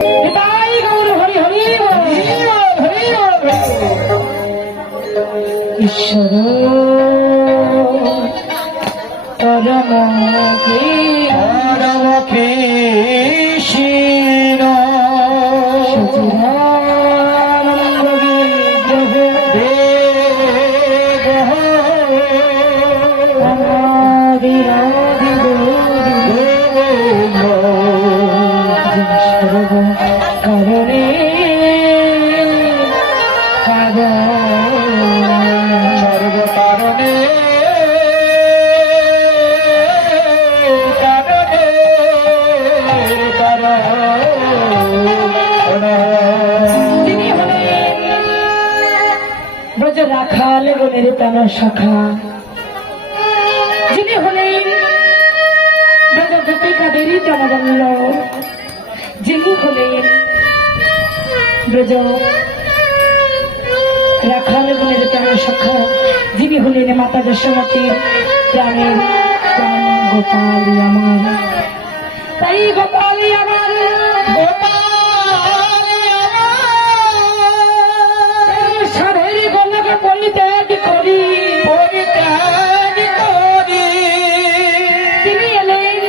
নিতাই গৌর হরি হরি ঈশ্বর পরম কৃষ্ণ সচিদানন্দ বিগ্রহ অনাদিরাদি কারণে সর্বকারণে ব্রজ রাখাল গণের প্রাণ শাখা, যিনি হলেন ব্রজ গোপিকাদেরই প্রাণবল্ল, যিনি হলেন ব্রজ রাখাল গণের প্রাণ শাখা, যিনি হলেন মাতা যশোমতীর প্রাণের প্রাণ গোপালী আমার। তাই গোপালী আমার, সারের গলাকে পরিত্যাগ করি তিনি এলেন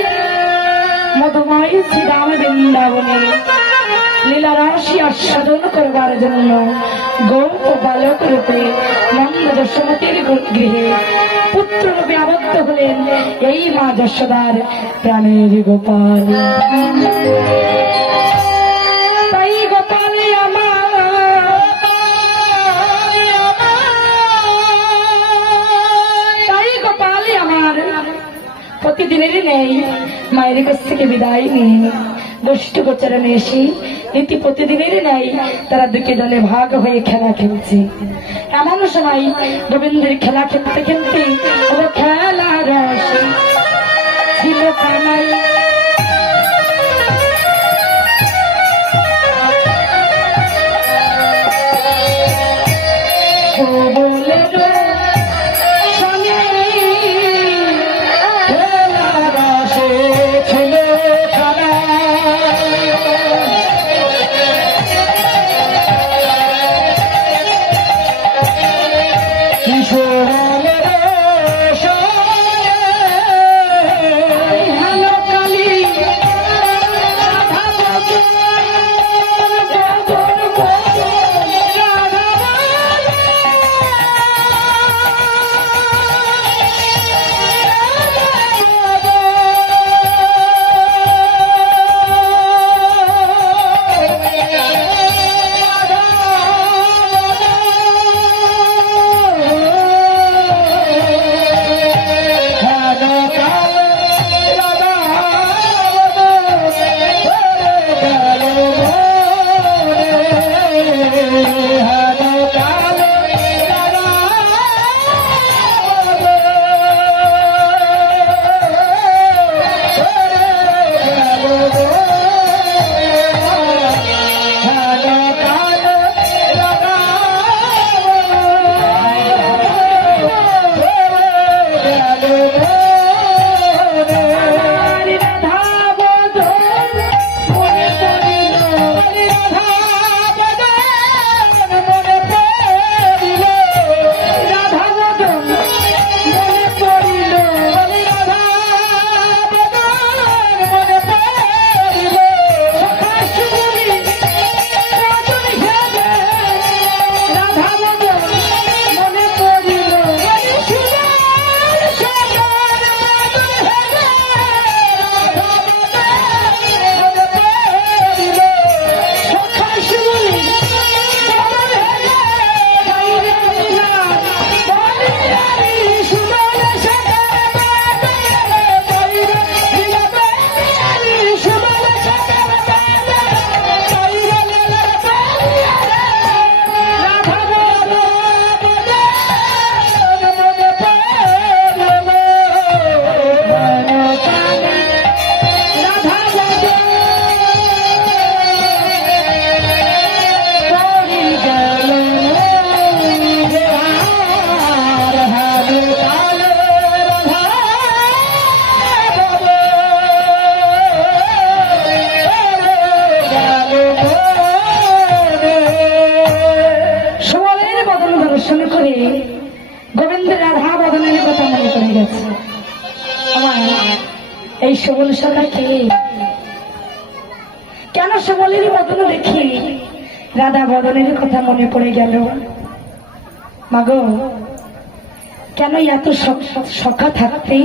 মধুময় শ্রীরাম বৃন্দাবনে লীলা রাশি আস্বাদন করবার জন্য গৌপ বালক রূপে নন্দ যশোমতীর গৃহে পুত্র রূপে আবদ্ধ হলেন এই মা যশোদার প্রাণের গোপাল। তাই গোপালে আমার, তাই গোপালে আমার প্রতিদিনের নেই মায়ের কাছ থেকে বিদায় নিয়ে গোষ্ঠ গোচরণে এসে নীতি প্রতিদিনের নেই তারা দুটি দলে ভাগ হয়ে খেলা খেলছে। এমন সময় গোবিন্দের খেলা খেলতে খেলতে খেলা রস ছিল কানাই, ভালো কাল সবল সখাকে কেন সবলের বদন দেখি রাধা বদনের কথা মনে পড়ে গেল। মাগো, কেন এত সখা থাকতে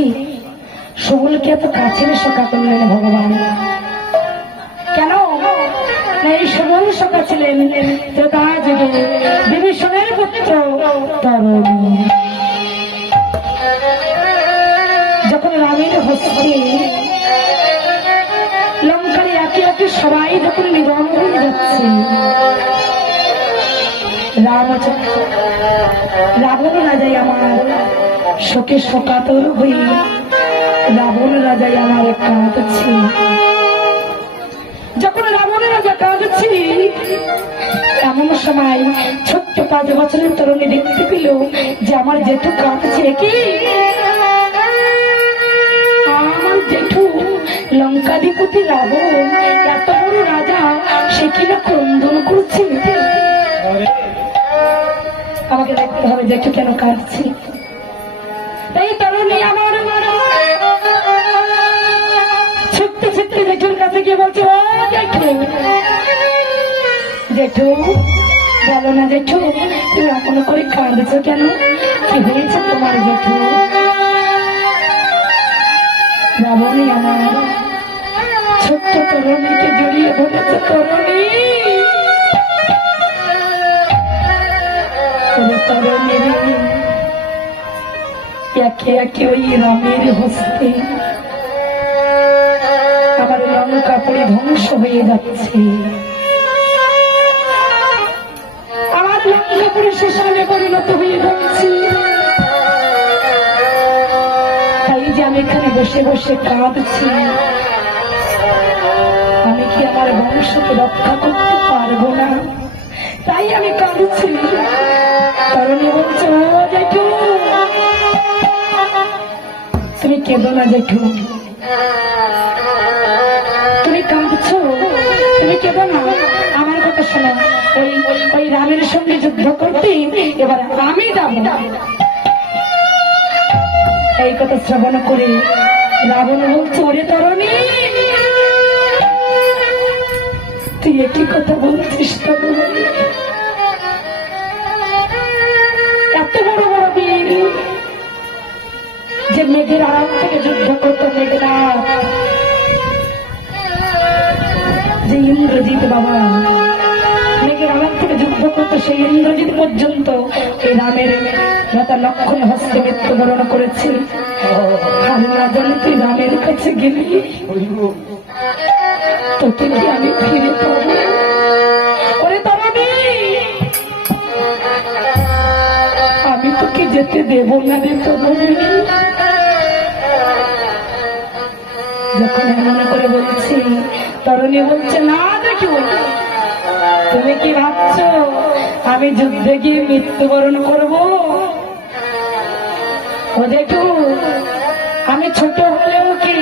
সবলকে এত কাছের সখা করলেন ভগবান? কেন এই সবল সখা ছিলেন ত্রেতা যুগে বিভীষণের পুত্র তরুণ। যখন রামের হস্তে লঙ্কারে একে একে সবাই যখন নিধন হয়ে যাচ্ছে, রাবণ রাজাই আমার শোকে শোকাতর হয়ে রাবণ রাজাই আমার কাঁদছে। যখন রাবণ রাজা কাঁদছে, এমন সময় ছোট্ট 5 বছরের তরুণী দেখতে পেল যে আমার জেঠু কাঁদছে। কি আমার জেঠু লঙ্কাধিপতি রাবণ, এত বড় রাজা, সে কিনা ক্রন্দন করছে। আমাকে দেখতে হবে জেঠু কেন কাঁদছে। তাই তরুণী আমার ছুটতে ছুটতে জেঠুর কাছে গিয়ে বলছে, ও জেঠু, জেঠু বলো না জেঠু, তুমি এমন করে কাঁদছো কেন? কি হয়েছে তোমার জেঠু? রাবণী আমার ছোট্ট তরুণীকে জড়িয়ে ধরেছে। তরুণী, একে একে ওই রামের হস্তে আমার লঙ্কা পড়ে ধ্বংস হয়ে যাচ্ছে। আমার লঙ্কা পড়ে শ্মশানে পরিণত হয়ে যাচ্ছে। তাই যে আমি এখানে বসে বসে কাঁদছি, আমি কি আমার বংশকে রক্ষা করতে পারবো না? তাই আমি কাঁদছি। তরুণী বলছে, ও জেঠু, তুমি কেঁদো না জেঠু, তুমি কাঁদছো, তুমি কেঁদো না। আমার কথা শোনো, ওই রামের সঙ্গে যুদ্ধ করতে এবার আমি যাবো। এই কথা শ্রবণ করে রাবণ বলছে, ওরে তরুণী, তুই একই কথা বলছিস? এত বড় বড় বীর যে মেঘের আড়াল থেকে যুদ্ধ করত, মেঘনাথ, যে ইন্দ্রজিৎ বাবা মেঘের আড়াল থেকে যুদ্ধ করত, সেই ইন্দ্রজিৎ পর্যন্ত এই রামের মাতা লক্ষণ হস্তে মৃত্যুবরণ করেছে। আমি না জানি তুই রামের কাছে গেলি, তোকে কি আমি ফিরে পাবো? ওরে তরুণী, আমি তোকে যেতে দেব না রে তরুণী। যখন এমন করে বলছি, তরুণী বলছে, না দেখি, তুমি কি ভাবছো আমি যুদ্ধে গিয়ে মৃত্যুবরণ করবো? ও জেঠু, আমি ছোট হলেও কি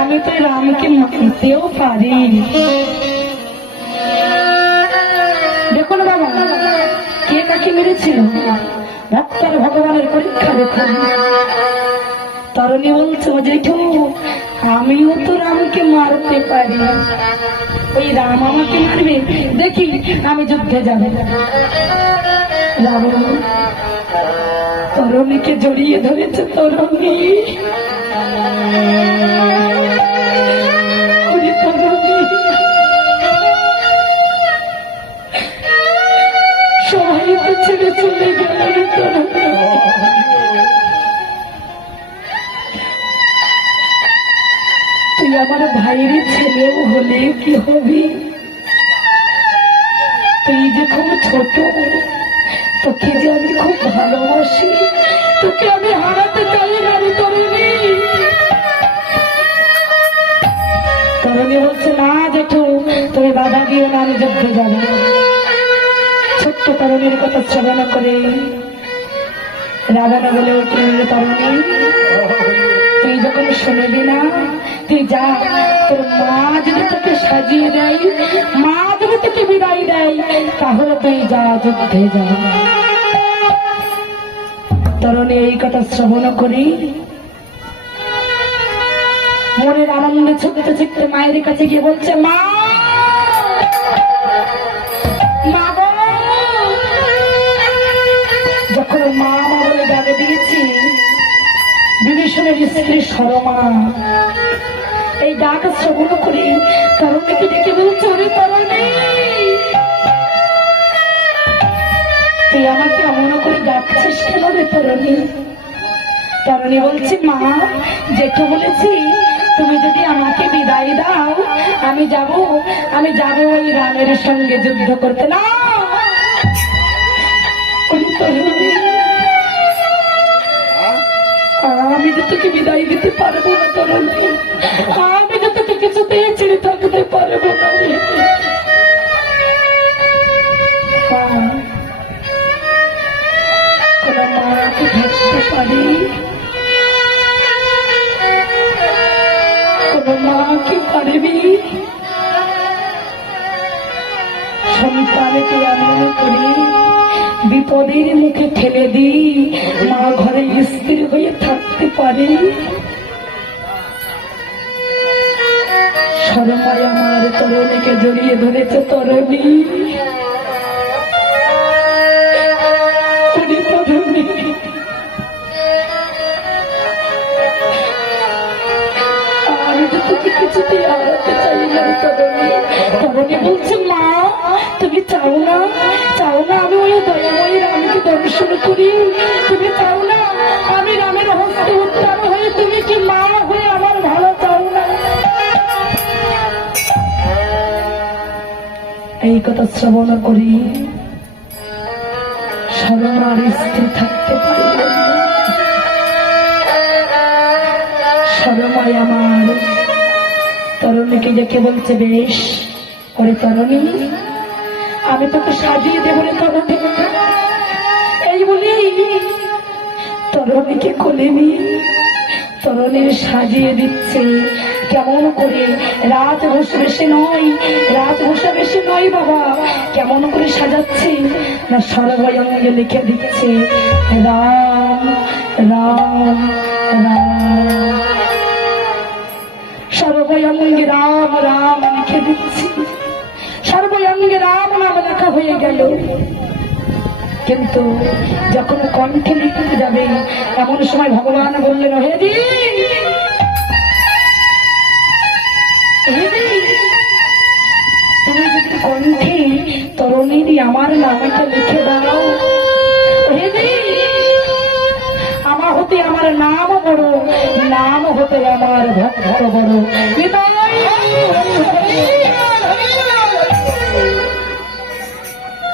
আমি তো রামকে মানতেও পারি। দেখুন বাবা, কে কাকে মেরেছিল, ডাক্তার ভগবানের পরীক্ষা দেখুন। তরুণী বলছে, ও জেঠু, আমিও তো রামকে মারতে পারি, ওই রাম আমাকে মারবে, দেখি আমি যুদ্ধে যাব। রাবণ তরুণীকে জড়িয়ে ধরেছে। তরুণী, সবাইকে ছেড়ে চলে গেল। তুই আমার ভাইয়ের ছেলেও হলে কি হবি? তুই যে খুব ছোট, তোকে যে আমি খুব ভালোবাসি, তোকে আমি হারাতে চাই না রে তরুণী। তরুণী বলছে, না জেঠু, তুমি বাধা দিও না, আমি যুদ্ধে যাব। ছোট্ট তরুণীর কথা শ্রবণ করে রাবণ বলে উঠলেন, তরুণী, তুই যখন শুনবি না, তুই যা, তোর মা যদি তোকে সাজিয়ে দেয়, মা যদি তোকে বিদায় দেয়, তাহলে তুই যা, যুদ্ধে যা। তরুণী এই কথা শ্রবণ করি মনের আনন্দে ছুটতে ছুটতে মায়ের কাছে গিয়ে বলছে, মা মা গো। যখন মা মা বলে ডাকে দিয়েছি, বিভীষণের স্ত্রী সরমা এই ডাক শ্রবণ করে তরুণীকে ডেকে বলছে, ওরে তরুণী, তুই আমাকে অমন করে ডাকছিস কেন রে তরুণী? তরুণী বলছে, মা যেটু বলেছি, তুমি যদি আমাকে বিদায় দাও আমি যাব ওই রামের সঙ্গে যুদ্ধ করতে। না আমি যে তোকে বিদায় দিতে পারবো না তরুণী, আমি যে তোকে কিছুতেই ছেড়ে থাকতে পারবো না। কোন মাকে ভাবতে পারি, কোন মা কি পারবি সন্তানকে এমন করে বিপদের মুখে ঠেলে দি মা ঘরে স্থির হয়ে থাকতে পারে? সরমায় আমার তরুণীকে জড়িয়ে ধরেছে। তরুণী কিছুতেই হারাতে চাই না তরুণী। তরুণী বলছে, মা তুমি চাও না আমি ওই দয়াময়ী রামকে দর্শন করি? তুমি চাও না আমি রামের হস্তে উদ্ধার হয়ে তুমি কি মা হয়ে আমার ভালো চাও না? এই কথা শ্রবণ করি সরমার স্ত্রী থাকতে পারল না। সরমায় আমার তরুণীকে ডেকে বলছে, বেশ ওরে তরুণী, আমি তোকে সাজিয়ে দেবো রে তরুণী। এই বলি তরুণীকে কোলে নিয়ে তরুণীর সাজিয়ে দিচ্ছে। কেমন করে? রাজঘোষ বেশি নয় বাবা, কেমন করে সাজাচ্ছে না সর্বঙ্গে লিখে দিচ্ছে, রাম রাম রাম। সর্বঙ্গে রাম রাম লিখে দিচ্ছি, সর্বঙ্গে রাম নাম লেখা হয়ে গেল। কিন্তু যখন কণ্ঠে লিখতে যাবে এমন সময় ভগবান বললেন, হে দি তুমি যদি কণ্ঠে তরুণীরই আমার নামটা লিখে দাও, হে দি আমার হতে আমার নাম বড়, নাম হতে আমার ভক্ত বড়।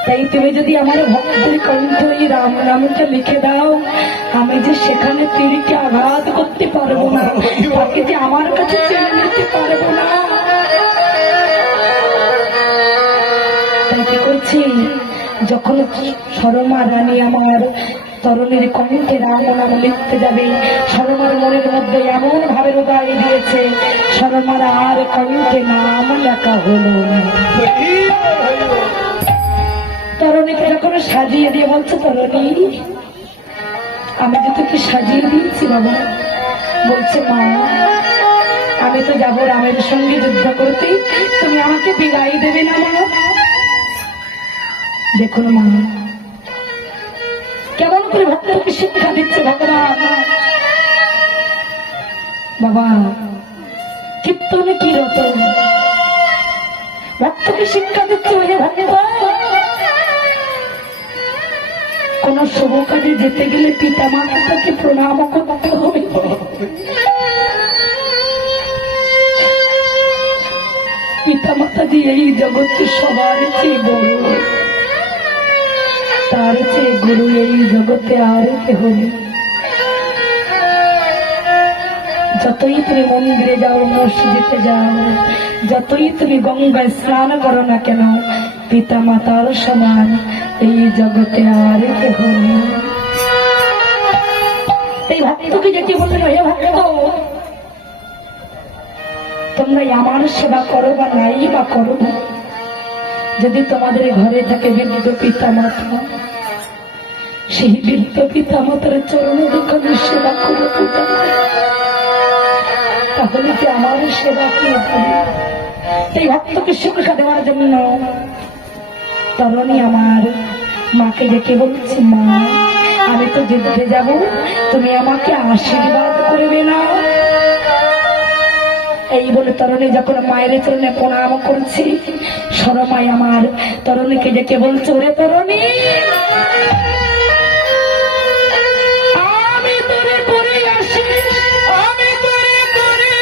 তাই তুমি যদি আমার ভক্তের কণ্ঠে রাম নামটা লিখে দাও, আমি যে সেখানে তীরকে আঘাত করতে পারবো না, তাকে যে আমার কাছে চেনে নিতে পারবো না। তাই কি করছি, যখন সরমা রানী আমার তরুণীর কণ্ঠে রাম নাম লিখতে যাবে, সরমার মনের মধ্যে এমন ভাবে হৃদয় দিয়েছে, সরমার আর কণ্ঠে নাম লেখা হলো না। তরুণীকে যখন সাজিয়ে দিয়ে বলছে, তরুণী আমি যে তোকে সাজিয়ে দিয়েছি বাবা। বলছে, মা আমি তো যাবো রামের সঙ্গে যুদ্ধ করতে, তুমি আমাকে বিদায় দেবে না মা? দেখুন মা কেমন করে ভক্তকে শিক্ষা দিচ্ছে ভগবান। বাবা কীর্তনে কি রত ভক্তকে শিক্ষা দিচ্ছে, ওই ভক্ত কোন শুভ কাজে যেতে গেলে পিতা মাতাকে প্রণাম করতে হবে। পিতা মাতা দিয়ে এই জগৎ সবার চেয়ে বড়, তার চেয়ে গুরু এই জগতে আর কেহ নেই। যতই তুমি মন্দিরে যাও, মসজিদে যাও, যতই তুমি গঙ্গায় স্নান করো না কেন, পিতা মাতার সমান এই জগতে আর কেহ নেই। এই ভক্তকে যেটি বললেন, হে ভক্ত তোমরা আমার সেবা করো বা নাই বা করো, যদি তোমাদের ঘরে থাকে বৃদ্ধ পিতা মাতা, সেই বৃদ্ধ পিতা মাতার চরণ দুঃখের সেবা করো, পূজা করো। তাহলে যে আমার সেবা কে করবে? এই ভক্তকে শিক্ষা দেওয়ার জন্য তরুণী আমার মাকে ডেকে বলছে, মা আমি তো যুদ্ধে যাব, তুমি আমাকে আশীর্বাদ করবে না? এই বলে তরুণী যখন মায়ের চরণে প্রণাম করছি, সরমাই আমার তরুণীকে ডেকে বলছে, ওরে তরুণী, আমি তোরে করে আসি, আমি তোরে করে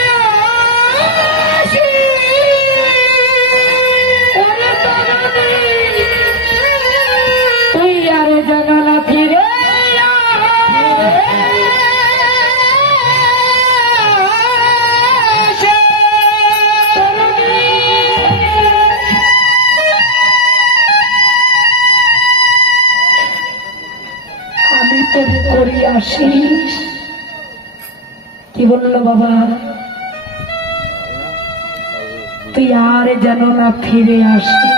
আসি, ওরে তরুণী, তুই আর যেন না ফিরে করে আসিস। কি বললো বাবা? তুই আর যেন না ফিরে আসিস,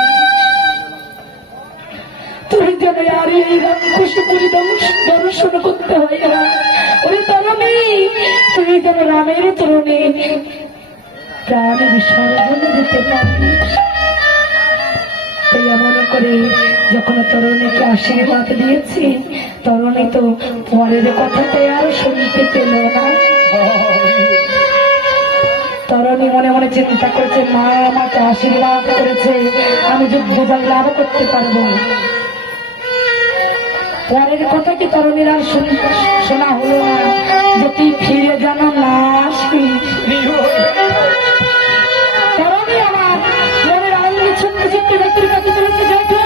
তুই যেন আর এই রামকুশপুরী দর্শন করতে হয় না। ওরে তরুণী, তুই যেন রামের চরণে প্রাণ বিসর্জন দিতে পারিস। তাই এমন করে যখন তরুণীকে আশীর্বাদ দিয়েছি, তরুণী তো পরের কথাটাই আর শুনতে পেল না। তরুণী মনে মনে চিন্তা করেছে, মা আমাকে আশীর্বাদ করেছে, আমি যুদ্ধ জয় লাভ করতে পারবো। পরের কথা কি তরুণীর আর শোনা হলো না, যে তুই ফিরে যেন না আসিস। তরুণী আমার মনের আনন্দে ছোট্ট ছোট্ট ব্যক্তির কাছে চলেছে, দেখো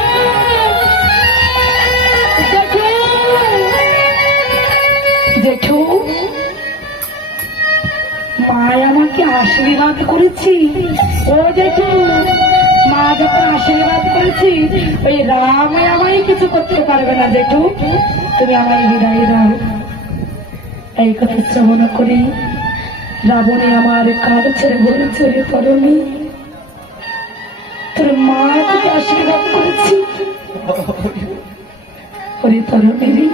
জেঠু, মায় আমাকে আশীর্বাদ করেছি। ও জেঠু, মা যখন আশীর্বাদ করেছি, ওই রাম আমায় কিছু করতে পারবে না জেঠু, তুমি আমায় বিদায় দাও। এই কথা শ্রবণ করি রাবণী আমার কাজ ছেড়ে বলেছে, রে তরুণী, তোর মা তোকে আশীর্বাদ করেছি। ওরে তরুণী,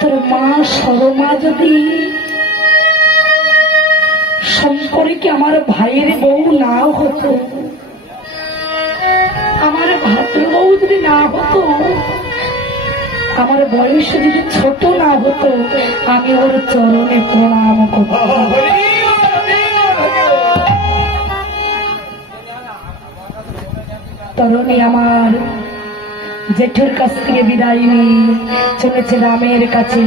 তোর মা সরমা যদি সম্পর্কে আমার ভাইয়ের বউ না হতো, আমার ভাদ্র বউ যদি না হতো, আমার বয়স যদি ছোট না হতো, আমি ওর চরণে প্রণাম করতাম। তরুণী আমার জেঠুর কাছ থেকে বিদায় নিয়ে চলেছে রামের কাছে।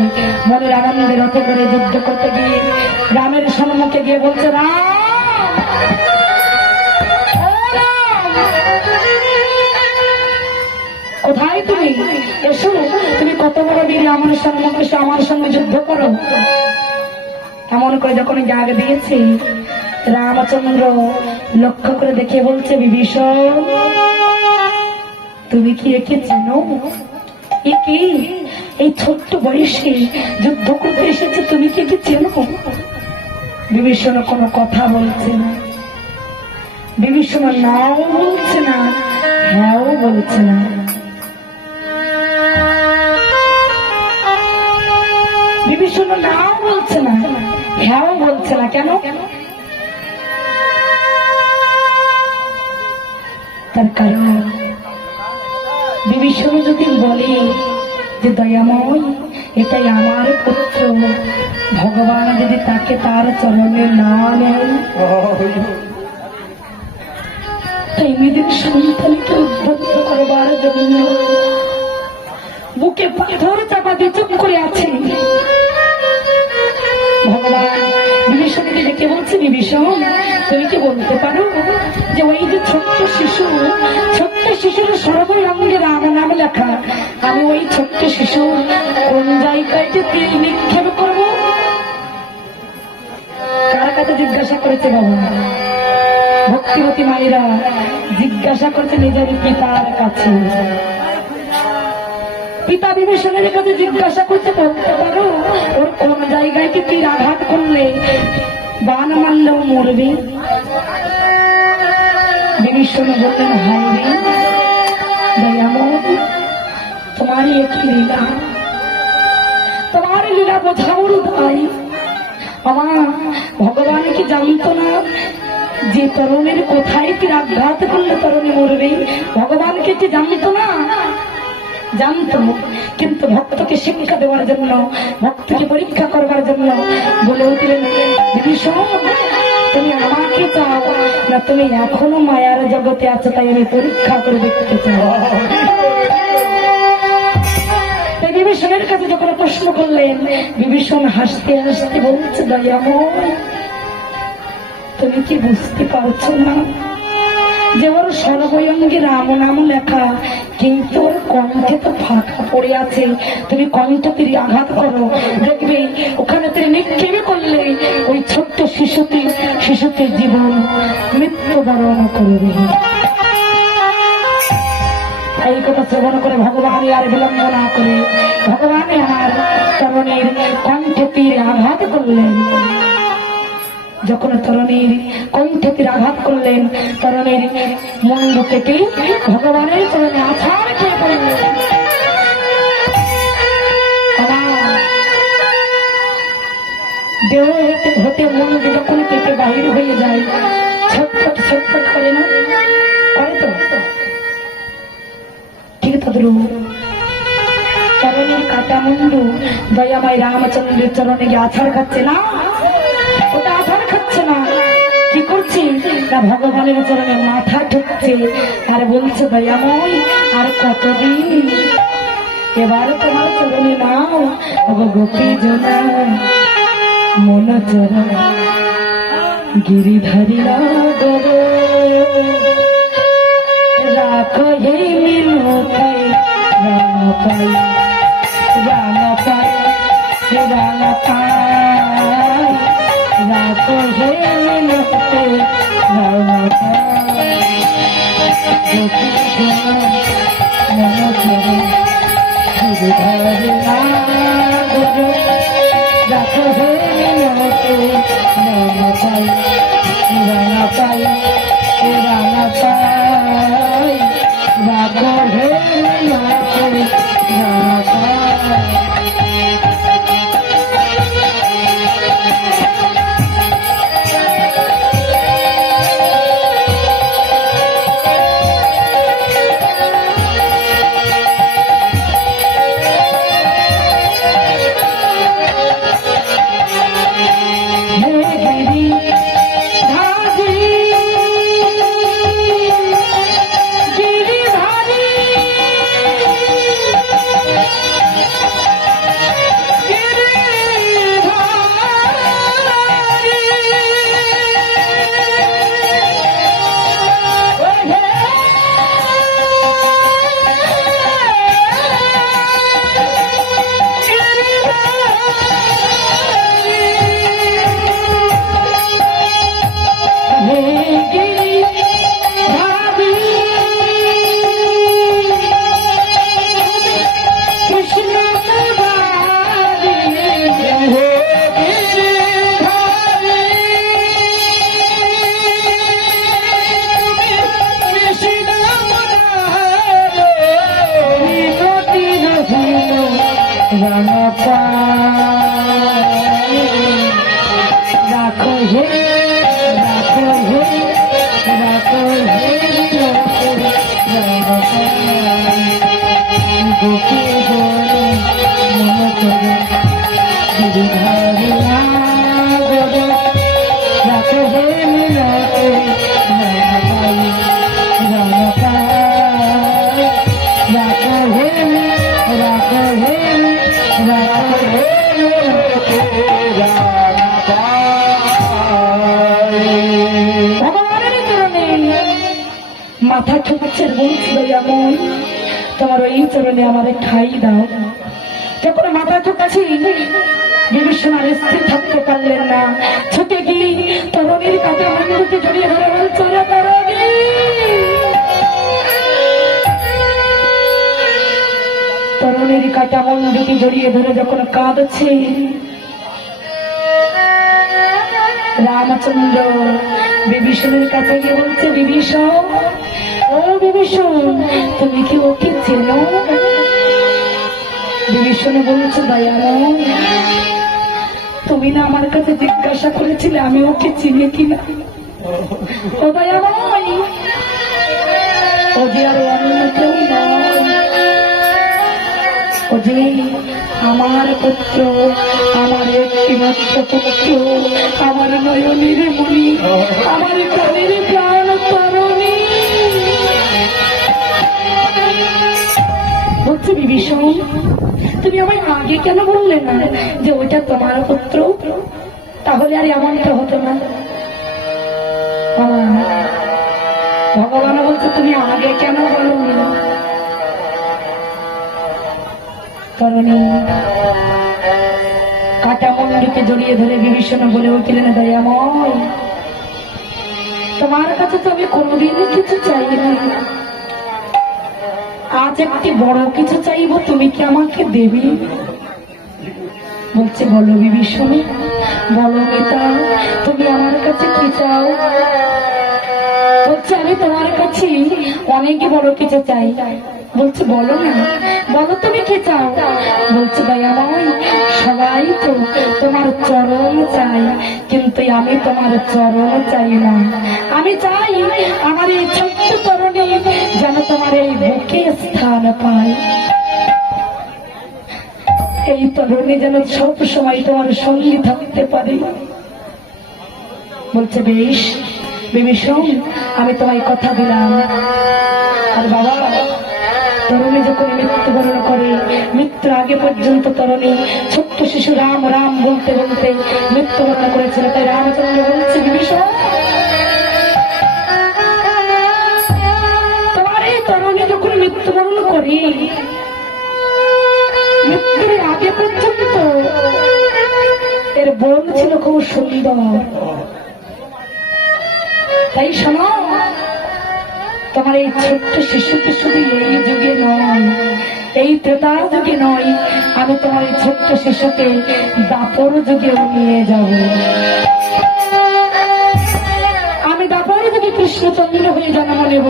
মনের আনন্দে রথে করে যুদ্ধ করতে গিয়ে রামের সম্মুখে গিয়ে বলছে, রাম, কোথায় তুমি? এসো, তুমি কত বড় বীর, আমার সম্মুখে এসে আমার সঙ্গে যুদ্ধ করো। এমন করে যখন ডাক দিয়েছে, রামচন্দ্র লক্ষ্য করে দেখে বলছে, বিভীষণ, তুমি কি একে চেনো? একে এই ছোট্ট বয়সে যুদ্ধ করতে এসেছে, তুমি কি একে চেনো? বিভীষণ কোনো কথা বলছে না। বিভীষণ নাও বলছে না, হ্যাঁও বলছে না। বিভীষণ নাও বলছে না, হ্যাঁও বলছে না। কেন? তার কারণ বিভীষণ যদি বলে যে দয়াময়, এটাই আমার পুত্র, ভগবান যদি তাকে তার চরণে না নেন, তাই নিজের সন্তানকে উদ্বুদ্ধ করবার জন্য বুকে পাথর চাপা দিয়ে চুপ করে আছে। ভগবান বিভীষণকে ডেকে বলছে, বিভীষণ, তুমি কি বলতে পারো যে ওই যে ছোট্ট শিশুর সর্বই অঙ্গে রাম নাম লেখা, আমি ওই ছোট্ট শিশু কোন জায়গায় যে তীর নিক্ষেপ করবো? কার কাছে জিজ্ঞাসা করেছে বাবা? ভক্তিবতী মায়েরা জিজ্ঞাসা করছে নিজের পিতার কাছে। পিতা বিভীষণের কাছে জিজ্ঞাসা করছে, বলতে পারো ওর কোন জায়গায় কি তীর আঘাত করলে বান মারলেও মরবে? বিভীষণ বললেন, হায় রে দয়াময়, তোমারই একটি লীলা, তোমার লীলা বোঝাবো তাই আমার ভগবান কি জানতো না যে তরুণীর কোথায় কি আঘাত করলে তরুণী মরবে? ভগবানকে কি জানতো না? জানতো, কিন্তু ভক্তকে শিক্ষা দেওয়ার জন্য, ভক্তকে পরীক্ষা করবার জন্য বলে উঠলেন, বিভীষণ তুমি আমাকে চাও না তুমি এখনো মায়ার জগতে আছো, তাই আমি পরীক্ষা করে দেখতে চাই। বিভীষণের কাছে যখন প্রশ্ন করলেন, বিভীষণ হাসতে হাসতে বলছে, দয়াময় তুমি কি বুঝতে পারছো না যে ওর সর্বঙ্গে রাম নাম লেখা, কিন্তু ওর কণ্ঠে তো ফাঁকা পড়ে আছে। তুমি কণ্ঠে তীরে আঘাত করো, দেখবে ওখানে তীরে নিক্ষেপে করলে ওই ছোট্ট শিশুটির জীবন মৃত্যুবরণ করবে। এই কথা শ্রবণ করে ভগবান আর বিলম্ব না করে ভগবান আর তরুণীর কণ্ঠে তীরে আঘাত করলেন। যখন তরুণীর কণ্ঠে তীর আঘাত করলেন, তরুণীর মুন্ডু কেটে ভগবানের চরণে আছাড় খেয়ে পড়লেন। দেহ হতে মুন্ডু যখন কেটে বাহির হয়ে যায়, ছটফট ছটফট করে না, করে তো ঠিক তদ্রূপ তরুণীর কাটা মুন্ডু দয়াময় রামচন্দ্রের চরণে গিয়ে আছাড় খাচ্ছে না, ওটা আছাড় খাচ্ছে না, কি করছি না ভগবানের চরণে মাথা ঠুকছে আর বলছে, দয়াময় আর কতদিন, এবার তোমার চরণে নাও গোপী জনা মন চরা গিরিধারী নগর রাখো হে মিনতি রাম পাই রাম পাই রাম পাই রাখো হে মিনতি রাম পাই গোপী জনা মন চরা গিরিধারী নগর রাখো হে মিনতি রাম পাই রাম পাই রাম পাই রাখো হে মিনতি রাম পাই। রাখো হে রাখো হে রাখো হে গোপী বলে মন করে গিরিধারী নগর রাখো হে মিনতি রাম পাই রাম পাই রাখো হে রাখো হে রাখো হে ভগবানের চরণে মাথা ঠুকছে, বলছিল এমন তোমার ওই চরণে আমাদের ঠাই দাও। যখন মাথা ঠুকাছি বিভীষণ আর স্থির থাকতে পারলেন না, ছুটে গিয়ে তরুণীর কাছে মন্দিরকে জড়িয়ে ধরে বলছে, তরুণীর কাটা মন্দিরকে জড়িয়ে ধরে যখন কাঁদছে, রামচন্দ্র বিভীষণের কাছে গিয়ে বলছে, বিভীষণ ও বিভীষণ তুমি কি ওকে চেনো? বিভীষণ বলছে, দয়াময় তুমি না আমার কাছে জিজ্ঞাসা করেছিলে আমি ওকে চিনি কিনা। ও দয়াময়, ও যে আর অন্য কেউ নয়, ও যে আমার পুত্র, আমার একটিমাত্র পুত্র, আমার নয়নের মণি, আমার প্রাণের প্রাণ তরণী। বলছি বিভীষণ, তুমি আমায় আগে কেন বললে না যে ওইটা তোমার পুত্র? তাহলে আর এমনটা হতো না। ভগবান বলছে তুমি আগে কেন বলনি? তরুণী কাটা মন্ডুকে জড়িয়ে ধরে বিভীষণ বলে উঠলেন, দয়াময়, তোমার কাছে তো আমি কোনোদিনই কিছু চাইনি, আজ একটি বড় কিছু চাইবো, তুমি কি আমাকে দেবে? বলছে, বলো বিভীষণ, বলো গীতা, তুমি আমার কাছে কি চাও? বলছে, আমি তোমার কাছে অনেক বড় কিছু চাই। বলছে, বলো না, বলো তুমি কি চাও? বলছে, দয়াময়, সবাই তো তোমার চরণ চাই, কিন্তু আমি তোমার চরণ চাই না। আমি চাই আমার এই ছোট্ট তরুণী যেন তোমার এই বুকে স্থান পায়, এই তরুণী যেন সব সময় তোমার সঙ্গী থাকতে পারে। বলছে, বেশ বিভীষণ, আমি তোমায় কথা দিলাম। আর বাবা, তরুণী যখন মৃত্যুবরণ করে, মৃত্যুর আগে পর্যন্ত তরুণী ছোট্ট শিশু রাম রাম বলতে বলতে মৃত্যুবরণ করেছিল। তাই রামচন্দ্র বলছে, বিভীষণ, তোমার এই তরুণী যখন মৃত্যুবরণ করে, মৃত্যুর আগে পর্যন্ত এর বোন ছিল খুব সুন্দর। তাই শোনো, তোমার এই ছোট্ট শিশুকে শুধু এই যুগে নয়, এই ত্রেতা যুগে নয়, আমি তোমার এই ছোট্ট শিশুকে দাপর যুগেও নিয়ে যাব। আমি দাপর যুগে কৃষ্ণচন্দ্র হয়ে জন্ম নেব।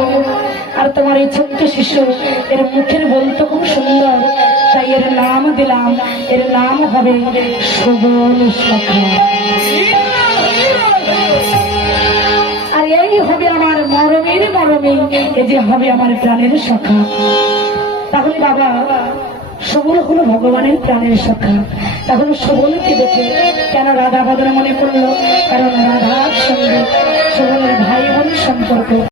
আর তোমার এই ছোট্ট শিশু, এর মুখের বলতে খুব সুন্দর, তাই এর নাম দিলাম, এর নাম হবে সুবল সখা। আর এই হবে আমার মরমের মরমে, এই যে হবে আমার প্রাণের সখা। তাহলে বাবা, সবল হলো ভগবানের প্রাণের সখা। তাহলে সবলকে দেখে কেন রাধা বদনা মনে পড়লো? কারণ রাধার সঙ্গে সবলের ভাই বোন সম্পর্ক।